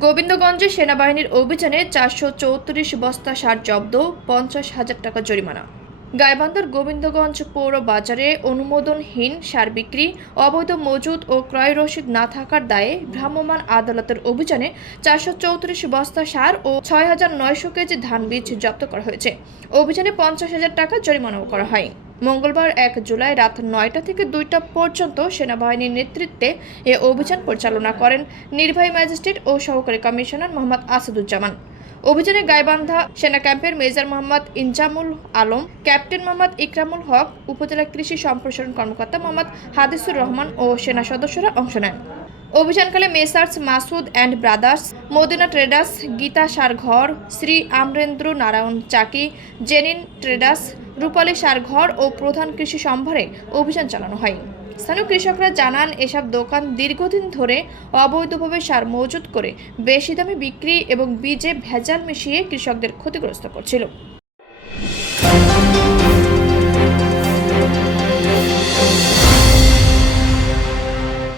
গোবিন্দগঞ্জে সেনাবাহিনীর অভিযানে চারশো চৌত্রিশ বস্তা সার জব্দ, পঞ্চাশ হাজার টাকা জরিমানা। গাইবান্ধার গোবিন্দগঞ্জ পৌর বাজারে অনুমোদনহীন সার বিক্রি, অবৈধ মজুদ ও ক্রয় রসিদ না থাকার দায়ে ভ্রাম্যমাণ আদালতের অভিযানে চারশো চৌত্রিশ বস্তা সার ও ছয় হাজার নয়শো কেজি ধান বীজ জব্দ করা হয়েছে। অভিযানে পঞ্চাশ হাজার টাকা জরিমানাও করা হয়। মঙ্গলবার এক জুলাই রাত নয়টা থেকে দুইটা পর্যন্ত সেনাবাহিনীর নেতৃত্বে এ অভিযান পরিচালনা করেন নির্বাহী ম্যাজিস্ট্রেট ও সহকারী কমিশনার মোহাম্মদ আসাদুজ্জামান। অভিযানে গাইবান্ধা সেনা ক্যাম্পের মেজর মোহাম্মদ ইনজামুল আলম, ক্যাপ্টেন মোহাম্মদ ইকরামুল হক, উপজেলা কৃষি সম্প্রসারণ কর্মকর্তা মোহাম্মদ হাদিসুর রহমান ও সেনা সদস্যরা অংশ নেন। অভিযানকালে messrs Masud and brothers, Madina traders, Gita সারঘর, Shri Amarendra Narayan Chaki, জেনিন traders, Rupali সারঘর ও প্রধান কৃষি সম্ভারে অভিযান চালানো হয়। স্থানীয় কৃষকরা জানান, এসব দোকান দীর্ঘদিন ধরে অবৈধভাবে সার মজুত করে বেশি দামে বিক্রি এবং বীজে ভেজাল মিশিয়ে কৃষকদের ক্ষতিগ্রস্ত করছিল।